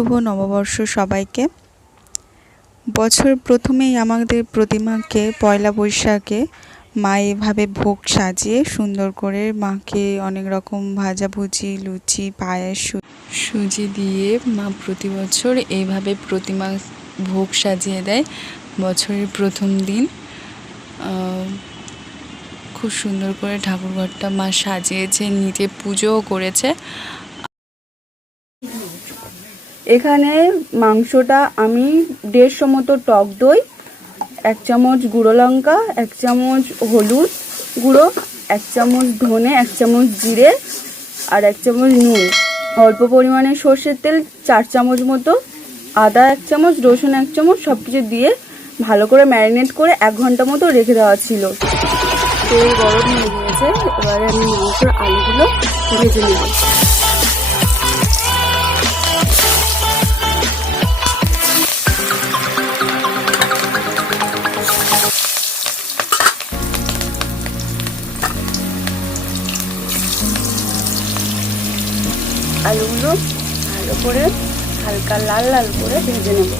শুভ নববর্ষ সবাইকে। বছর প্রথমেই আমাদের প্রতিমাকে পয়লা বৈশাখে মা এভাবে ভোগ সাজিয়ে সুন্দর করে মাকে অনেক রকম ভাজাভুজি, লুচি, পায়েস, সুজি দিয়ে মা প্রতি বছর এইভাবে প্রতিমা ভোগ সাজিয়ে দেয় বছরের প্রথম দিন। খুব সুন্দর করে ঠাকুরঘরটা মা সাজিয়েছে, নিজে পুজোও করেছে। এখানে মাংসটা আমি 150 মতো টক দই, 1 চামচ গুঁড়ো লঙ্কা, 1 চামচ হলুদ গুঁড়ো, 1 চামচ ধনে, 1 চামচ জিরে আর 1 চামচ নুন, অল্প পরিমাণে সর্ষের তেল 4 চামচ মতো, আদা 1 চামচ, রসুন 1 চামচ সব কিছু দিয়ে ভালো করে ম্যারিনেট করে 1 ঘন্টা মতো রেখে দেওয়া ছিল। তেল গরম হয়ে গিয়েছে, এবারে আমি মাংসের আলুগুলো ভেজে নেব। আলুগুলো ভালো করে হালকা লাল লাল করে ভেজে নেব।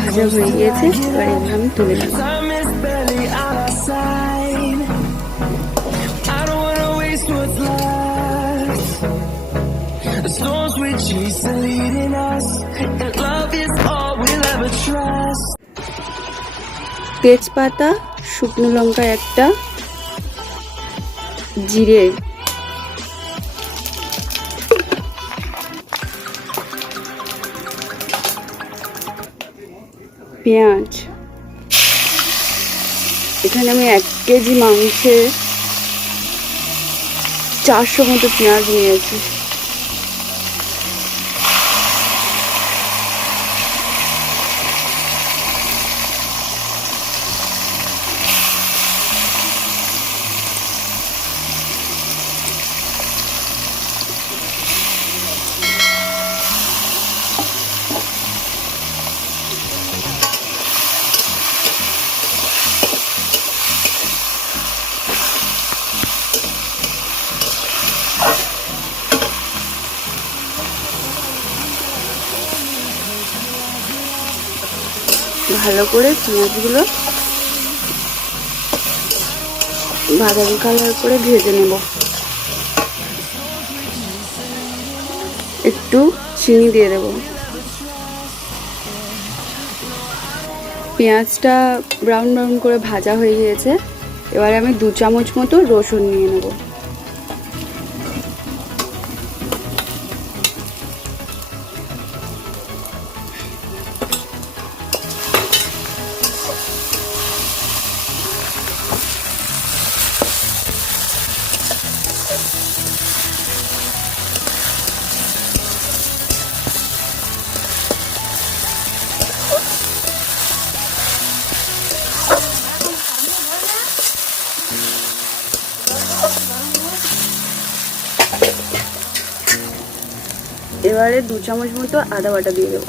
ভাজা হয়ে গিয়েছে, এবার এগুলো আমি তুলে নেব। তেজপাতা, শুকনো লঙ্কা একটা, জিরে, পেঁয়াজ। এখানে আমি 1 কেজি মাংসে 400 মতো পেঁয়াজ নিয়েছি। ভালো করে পেঁয়াজগুলো বাদামি কালার করে ভেজে নেব। একটু চিনি দিয়ে দেব। পেঁয়াজটা ব্রাউন ব্রাউন করে ভাজা হয়ে গিয়েছে, এবারে আমি 2 চামচ মতো রসুন নিয়ে নেব। এবারে 2 চামচ মতো আদা বাটা দিয়ে দেবো।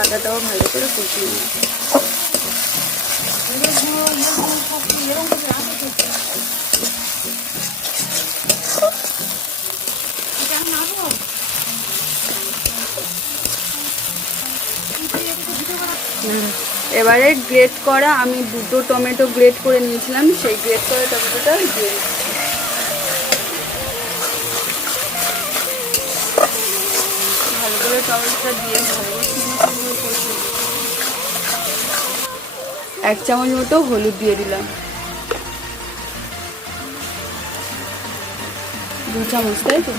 আদাটাও ভালো করে কষিয়ে নেব। এবারে গ্রেট করা আমি 2টো টমেটো গ্রেট করে নিয়েছিলাম, সেই গ্রেট করা টমেটোটা দিয়ে দিচ্ছি। ভালো করে টমেটোটা দিয়ে ভালো করে 1 চামচ মতো হলুদ দিয়ে দিলাম। 2 চামচ, তাই তো?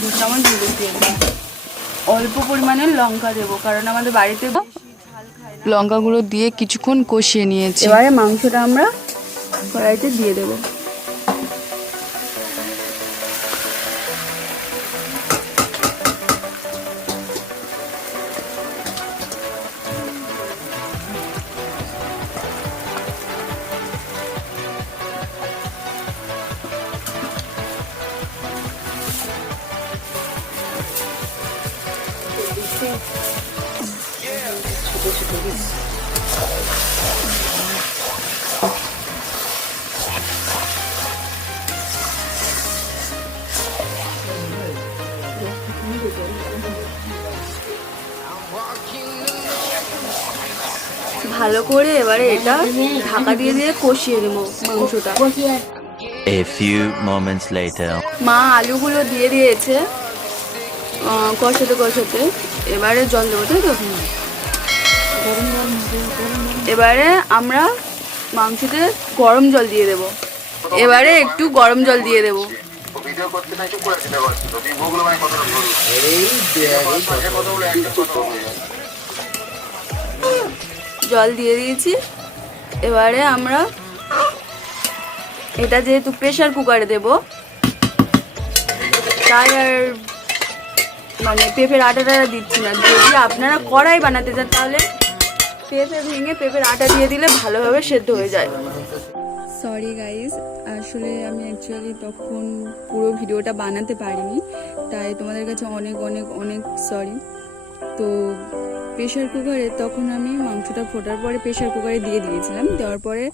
2 চামচ হলুদ দিয়ে দিলাম। অল্প পরিমাণে লঙ্কা দেবো, কারণ আমাদের বাড়িতে লঙ্কাগুলো দিয়ে কিছুক্ষণ কষিয়ে নিয়েছি। এবারে মাংসটা আমরা কড়াইতে দিয়ে দেবো। ভালো করে এবারে এটা ঢাকা দিয়ে দিয়ে কষিয়ে দেবো মাংসটা। A few moments later. মা আলুগুলো দিয়ে দিয়েছে কষাতে কষাতে। এবারে জল দেবো, তাই তো? এবারে আমরা মাংসতে গরম জল দিয়ে দেবো। এবারে একটু গরম জল দিয়ে দেবো। জল দিয়ে দিয়েছি। এবারে আমরা এটা যেহেতু প্রেসার কুকারে দেব, তাই আর মানে পেঁপের আটাটা দিচ্ছি না। যদি আপনারা কড়াই বানাতে চান তাহলে পেঁপে ভেঙে পেঁপের আটা দিয়ে দিলে ভালোভাবে সেদ্ধ হয়ে যায়। সরি গাইস, আসলে আমি অ্যাকচুয়ালি তখন পুরো ভিডিওটা বানাতে পারিনি, তাই তোমাদের কাছে অনেক অনেক অনেক সরি। তো প্রেশার কুকারে তখন আমি মাংসটা ফোটার পরে প্রেশার কুকারে দিয়ে দিয়েছিলাম। দেওয়ার পরে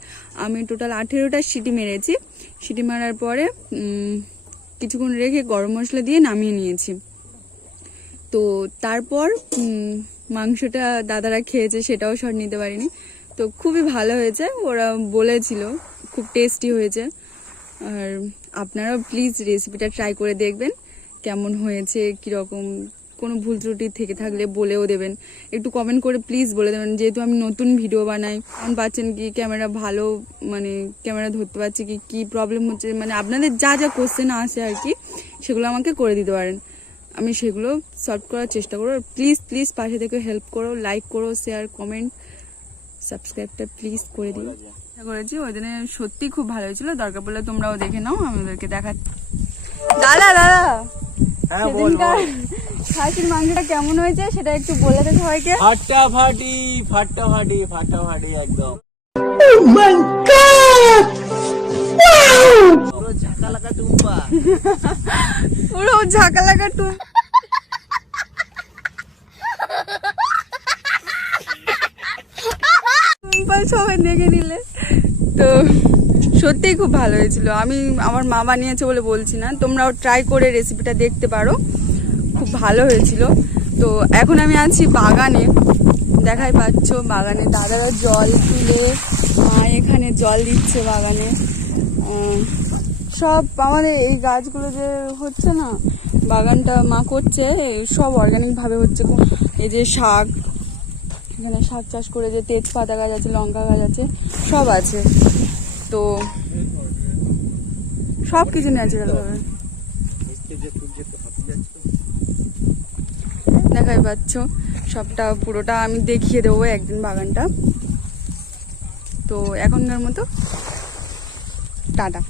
আমি টোটাল 18টা সিটি মেরেছি। সিটি মারার পরে কিছুক্ষণ রেখে গরম মশলা দিয়ে নামিয়ে নিয়েছি। তো তারপর মাংসটা দাদারা খেয়েছে, সেটাও শট নিতে পারিনি। তো খুবই ভালো হয়েছে, ওরা বলেছিল খুব টেস্টি হয়েছে। আর আপনারাও প্লিজ রেসিপিটা ট্রাই করে দেখবেন কেমন হয়েছে, কীরকম। কোনো ভুল ত্রুটি থেকে থাকলে বলেও দেবেন, একটু কমেন্ট করে প্লিজ বলে দেবেন। যেহেতু আমি নতুন ভিডিও বানাই, কেমন পাচ্ছেন কি, ক্যামেরা ভালো মানে ক্যামেরা ধরতে পারছি কি, কী প্রবলেম হচ্ছে, মানে আপনাদের যা যা কোশ্চেন আসে আর কি, সেগুলো আমাকে করে দিতে পারেন। আমি সেগুলো সলভ করার চেষ্টা করবো। প্লিজ প্লিজ পাশে থেকে হেল্প করো, লাইক করো, শেয়ার, কমেন্ট, সাবস্ক্রাইবটা প্লিজ করে দিও। করেছি ওই দিনে সত্যি খুব ভালো হয়েছিল। দরকার পড়লে তোমরাও দেখে নাও, আমাদেরকে দেখাচ্ছি। দাদা দাদা, সেদিনকার খাসির মাংসটা কেমন হয়েছে সেটা একটু বলে দে সবাইকে। ফাটাফাটি ফাটাফাটি ফাটাফাটি একদম। পুরো ঝাঁকালাকা টুম্পা, পুরো ঝাঁকালাকা টুম্পা। সবাই দেখে নিলে তো সত্যিই খুব ভালো হয়েছিল। আমি আমার মা বানিয়েছে বলে বলছি না, তোমরাও ট্রাই করে রেসিপিটা দেখতে পারো, খুব ভালো হয়েছিল। তো এখন আমি আছি বাগানে, দেখাই পাচ্ছ বাগানে দাদারা জল তুলে, মা এখানে জল দিচ্ছে বাগানে। সব আমাদের এই গাছগুলো যে হচ্ছে না, বাগানটা মা করছে, সব অর্গানিকভাবে হচ্ছে। এই যে শাক, এখানে শাক চাষ করে, যে তেজপাতা গাছ আছে, লঙ্কা গাছ আছে, সব আছে। তো সব কিছু ন্যাচারাল ভাবে দেখাই পাচ্ছ। সবটা পুরোটা আমি দেখিয়ে দেবো একদিন বাগানটা। তো এখনকার মতো টাটা।